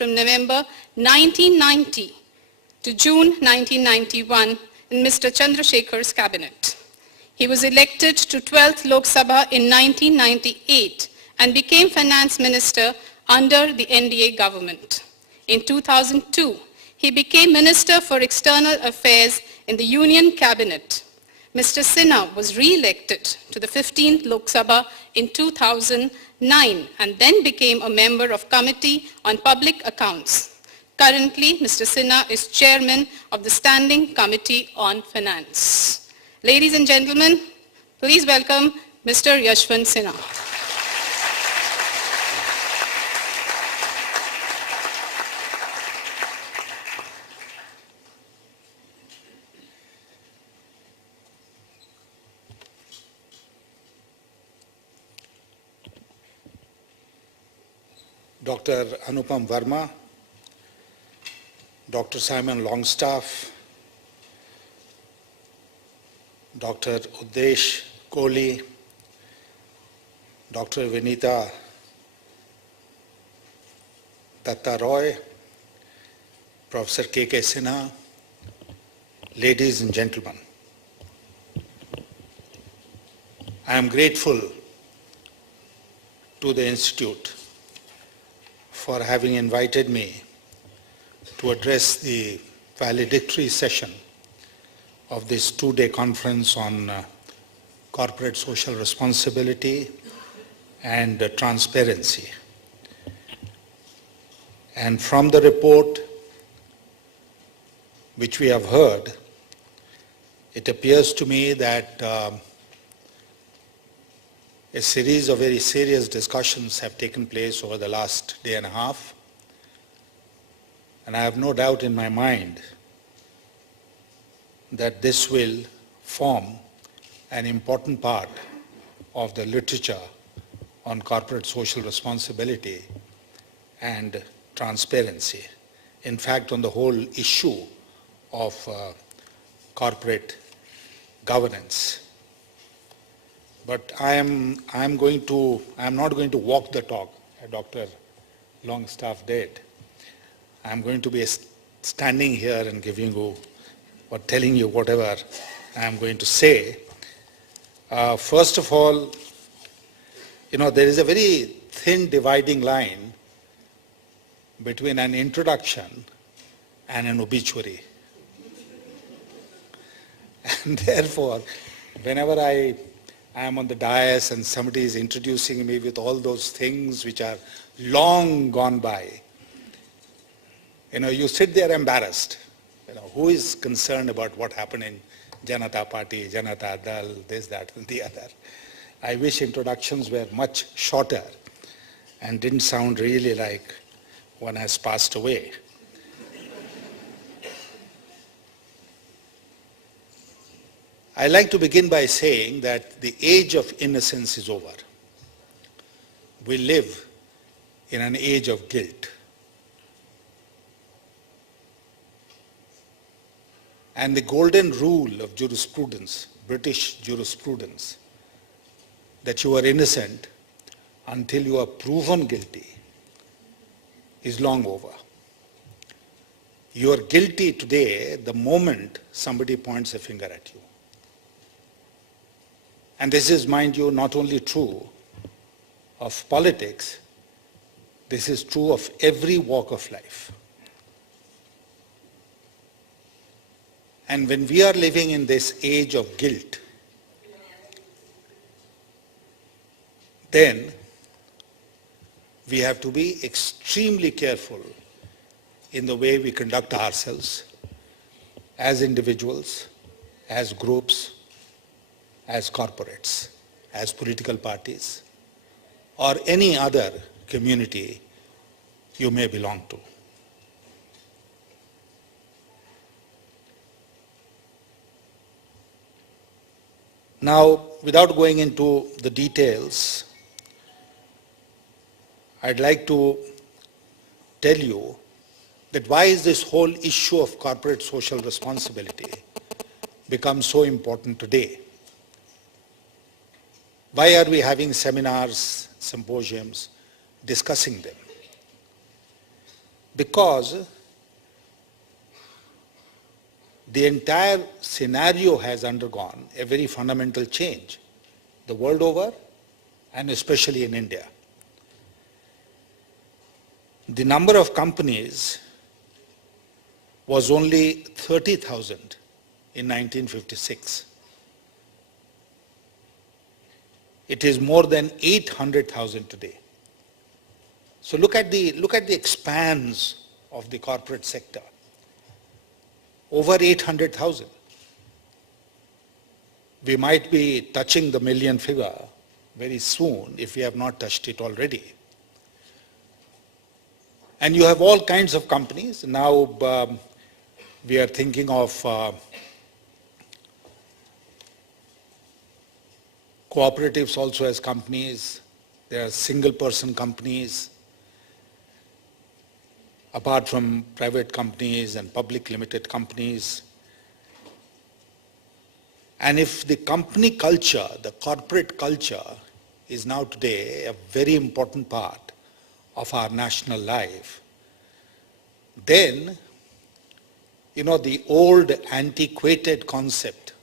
from November 1990 to June 1991 in Mr. Chandrasekhar's cabinet. He was elected to 12th Lok Sabha in 1998 and became finance minister under the NDA government. In 2002, he became Minister for External Affairs in the Union Cabinet. Mr. Sinha was re-elected to the 15th Lok Sabha in 2009 and then became a member of Committee on Public Accounts. Currently, Mr. Sinha is chairman of the Standing Committee on Finance. Ladies and gentlemen, please welcome Mr. Yashwant Sinha. Dr. Anupam Verma, Dr. Simon Longstaff, Dr. Uddesh Kohli, Dr. Vinita Datta Roy, Professor K.K. Sinha, ladies and gentlemen. I am grateful to the Institute for having invited me to address the valedictory session of this two-day conference on corporate social responsibility and transparency. And from the report which we have heard, it appears to me that a series of very serious discussions have taken place over the last day and a half, and I have no doubt in my mind that this will form an important part of the literature on corporate social responsibility and transparency. In fact, on the whole issue of corporate governance. But I am not going to walk the talk, as Dr. Longstaff did. I am going to be standing here and giving you or telling you whatever I am going to say. First of all, there is a very thin dividing line between an introduction and an obituary. And therefore, whenever I am on the dais and somebody is introducing me with all those things which are long gone by, you sit there embarrassed. Who is concerned about what happened in Janata Party, Janata Dal, this, that, and the other. I wish introductions were much shorter and didn't sound really like one has passed away. I like to begin by saying that the age of innocence is over. We live in an age of guilt. And the golden rule of jurisprudence, British jurisprudence, that you are innocent until you are proven guilty, is long over. You are guilty today the moment somebody points a finger at you. And this is, mind you, not only true of politics, this is true of every walk of life. And when we are living in this age of guilt, then we have to be extremely careful in the way we conduct ourselves as individuals, as groups, as corporates, as political parties, or any other community you may belong to. Now, without going into the details, I'd like to tell you that why is this whole issue of corporate social responsibility become so important today? Why are we having seminars, symposiums, discussing them? because the entire scenario has undergone a very fundamental change, the world over and especially in India. The number of companies was only 30,000 in 1956. It is more than 800,000 today. So look at the expanse of the corporate sector. Over 800,000. We might be touching the million figure very soon if we have not touched it already. And you have all kinds of companies. Now we are thinking of cooperatives also as companies. There are single person companies. Apart from private companies and public limited companies. And if the company culture, the corporate culture, is now today a very important part of our national life, then, the old antiquated concept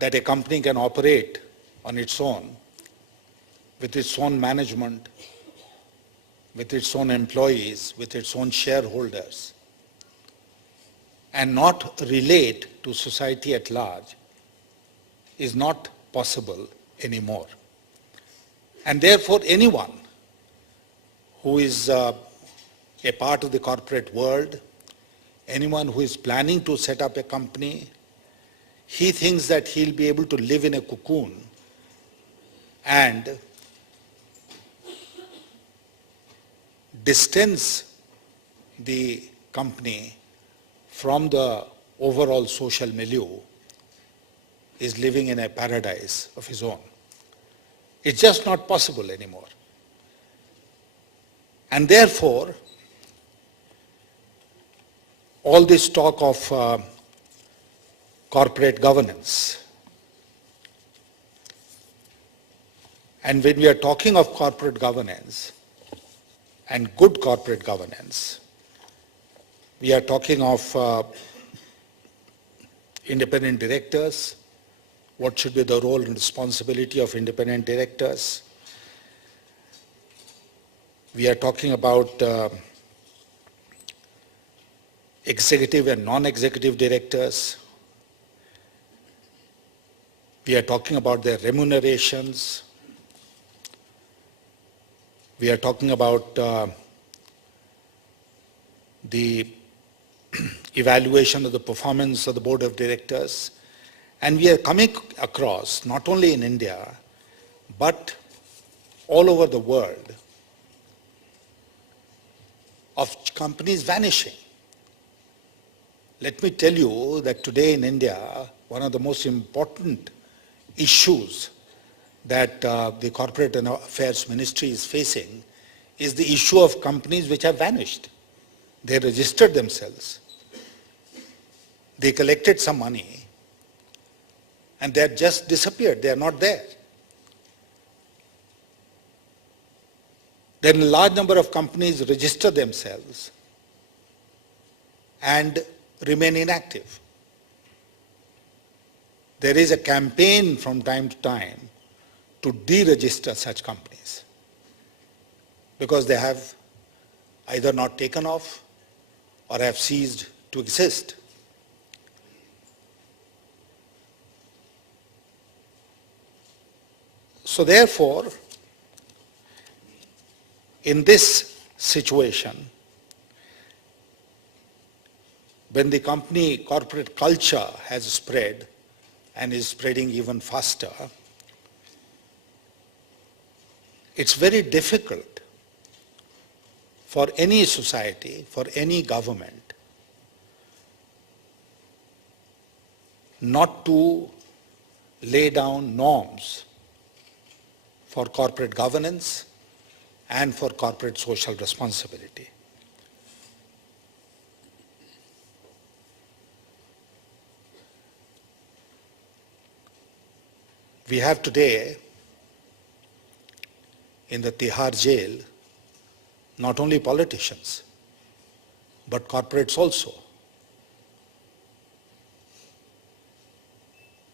that a company can operate on its own, with its own management, with its own employees, with its own shareholders, and not relate to society at large, is not possible anymore. And therefore, anyone who is a part of the corporate world, anyone who is planning to set up a company, he thinks that he'll be able to live in a cocoon and distance the company from the overall social milieu, is living in a paradise of his own. It's just not possible anymore. And therefore, all this talk of corporate governance, and when we are talking of corporate governance, and good corporate governance, we are talking of independent directors, what should be the role and responsibility of independent directors. We are talking about executive and non-executive directors. We are talking about their remunerations. We are talking about the evaluation of the performance of the board of directors. And we are coming across, not only in India, but all over the world, of companies vanishing. Let me tell you that today in India, one of the most important issues that the Corporate Affairs Ministry is facing is the issue of companies which have vanished. They registered themselves. They collected some money and they have just disappeared. They are not there. Then a large number of companies register themselves and remain inactive. There is a campaign from time to time to deregister such companies because they have either not taken off or have ceased to exist. So therefore, in this situation, when the company corporate culture has spread and is spreading even faster, it's very difficult for any society, for any government, not to lay down norms for corporate governance and for corporate social responsibility. We have today in the Tihar jail not only politicians, but corporates also.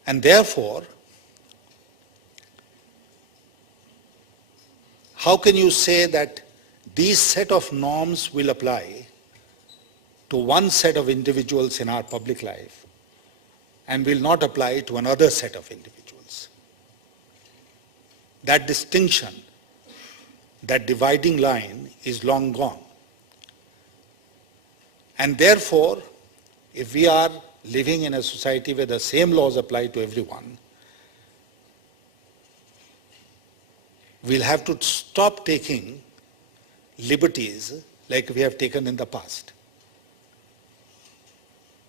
And therefore, how can you say that these set of norms will apply to one set of individuals in our public life and will not apply to another set of individuals? That distinction, that dividing line is long gone. And therefore, if we are living in a society where the same laws apply to everyone, we'll have to stop taking liberties like we have taken in the past.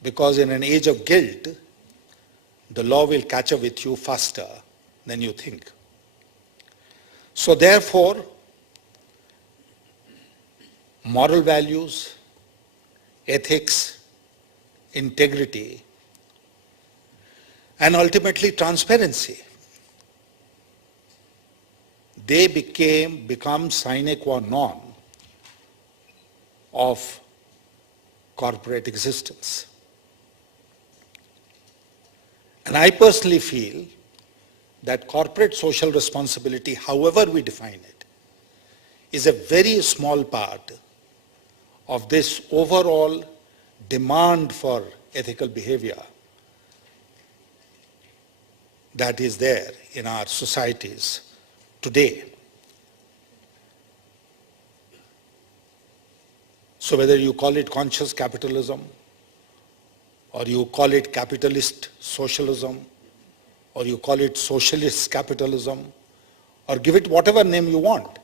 Because in an age of guilt, the law will catch up with you faster than you think. So therefore, moral values, ethics, integrity, and ultimately transparency, they become sine qua non of corporate existence. And I personally feel that corporate social responsibility, however we define it, is a very small part of this overall demand for ethical behavior that is there in our societies today. So whether you call it conscious capitalism, or you call it capitalist socialism, or you call it socialist capitalism, or give it whatever name you want,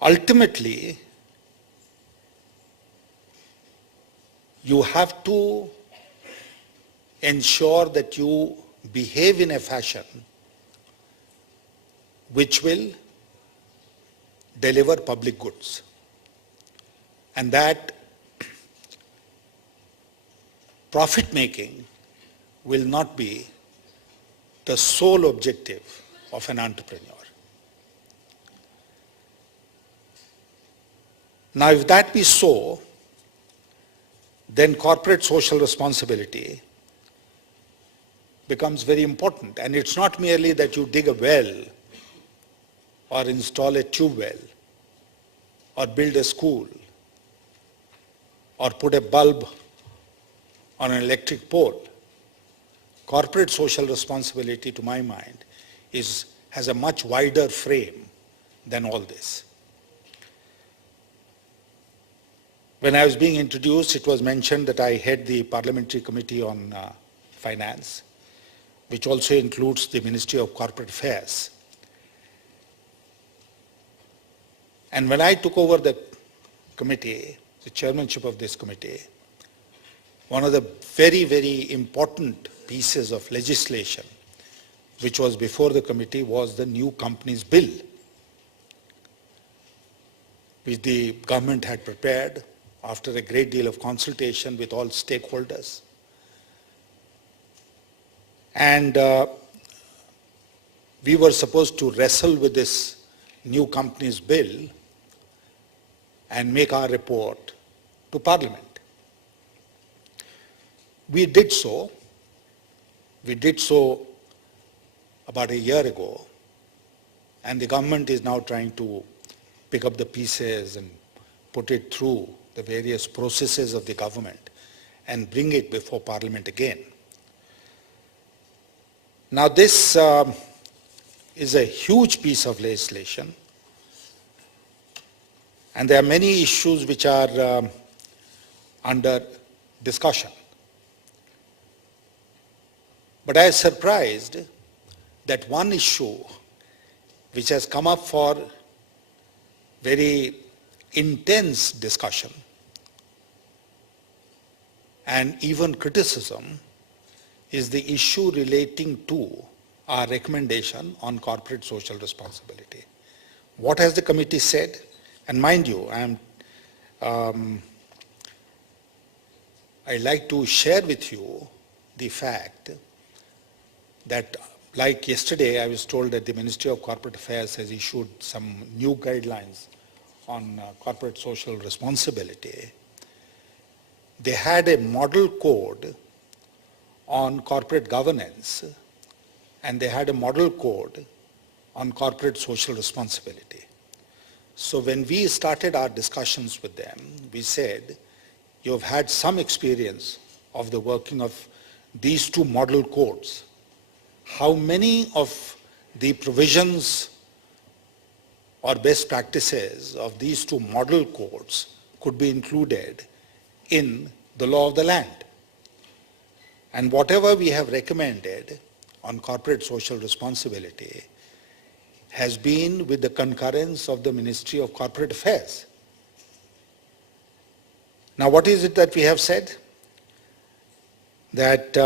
ultimately, you have to ensure that you behave in a fashion which will deliver public goods. And that profit making will not be the sole objective of an entrepreneur. Now, if that be so, then corporate social responsibility becomes very important. And it's not merely that you dig a well or install a tube well or build a school or put a bulb on an electric pole. Corporate social responsibility, to my mind, has a much wider frame than all this. When I was being introduced, it was mentioned that I head the Parliamentary Committee on Finance, which also includes the Ministry of Corporate Affairs. And when I took over the committee, the chairmanship of this committee, one of the very, very important pieces of legislation which was before the committee was the New Companies Bill, which the government had prepared after a great deal of consultation with all stakeholders. And we were supposed to wrestle with this New Companies Bill and make our report to Parliament. We did so. We did so about a year ago, and the government is now trying to pick up the pieces and put it through the various processes of the government and bring it before Parliament again. Now this is a huge piece of legislation, and there are many issues which are under discussion. But I was surprised that one issue which has come up for very intense discussion and even criticism is the issue relating to our recommendation on corporate social responsibility. What has the committee said? And mind you, I'd like to share with you the fact that Like yesterday, I was told that the Ministry of Corporate Affairs has issued some new guidelines on corporate social responsibility. They had a model code on corporate governance, and they had a model code on corporate social responsibility. So when we started our discussions with them, we said, you've had some experience of the working of these two model codes. How many of the provisions or best practices of these two model codes could be included in the law of the land? And whatever we have recommended on corporate social responsibility has been with the concurrence of the Ministry of Corporate Affairs. Now, what is it that we have said? That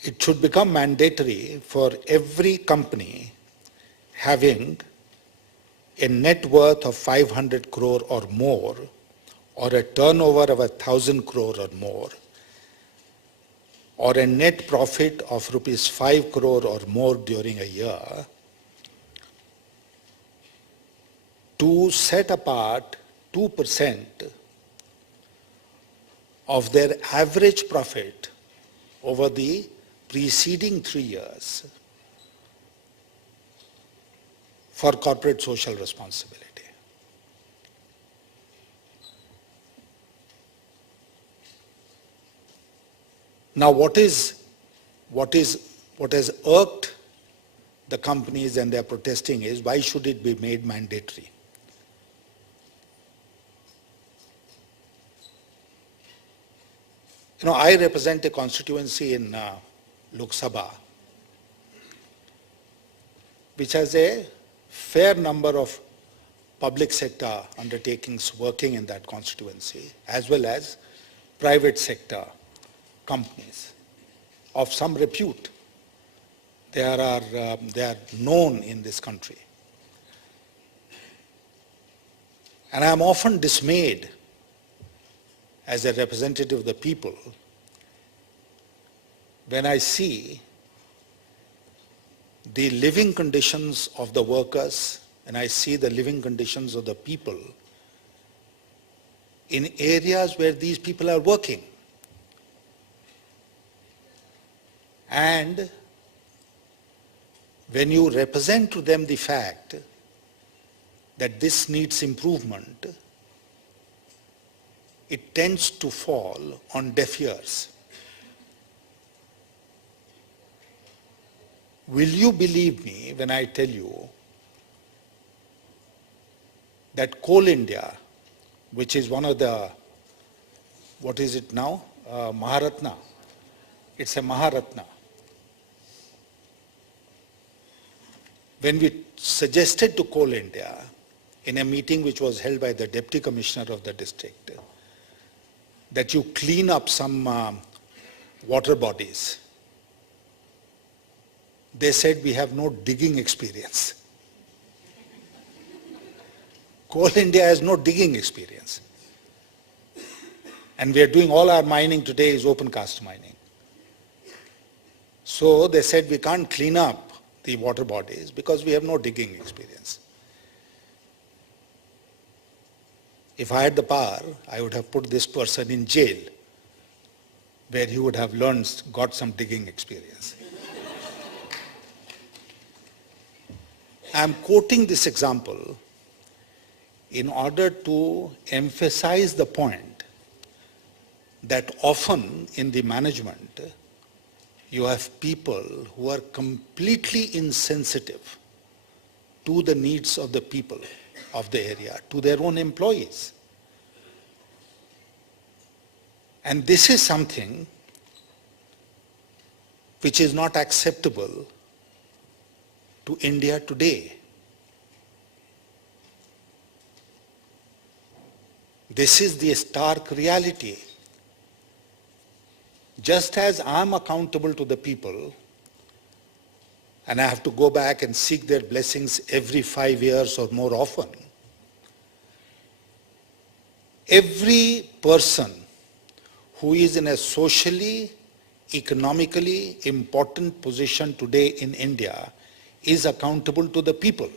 it should become mandatory for every company having a net worth of 500 crore or more, or a turnover of 1,000 crore or more, or a net profit of rupees 5 crore or more during a year, to set apart 2% of their average profit over the preceding 3 years for corporate social responsibility. Now, what has irked the companies and they're protesting is, why should it be made mandatory? You know, I represent a constituency in Lok Sabha, which has a fair number of public sector undertakings working in that constituency, as well as private sector companies of some repute. They are known in this country. And I am often dismayed as a representative of the people when I see the living conditions of the workers and I see the living conditions of the people in areas where these people are working. And when you represent to them the fact that this needs improvement, it tends to fall on deaf ears. Will you believe me when I tell you that Coal India, which is one of the, what is it now? Maharatna. It's a Maharatna. When we suggested to Coal India in a meeting which was held by the Deputy Commissioner of the district that you clean up some water bodies, they said we have no digging experience. Coal India has no digging experience. And we are doing all our mining today is open cast mining. So they said we can't clean up the water bodies because we have no digging experience. If I had the power, I would have put this person in jail where he would have got some digging experience. I'm quoting this example in order to emphasize the point that often in the management, you have people who are completely insensitive to the needs of the people of the area, to their own employees. And this is something which is not acceptable to India today. This is the stark reality. Just as I am accountable to the people, and I have to go back and seek their blessings every 5 years or more often, every person who is in a socially, economically important position today in India is accountable to the people.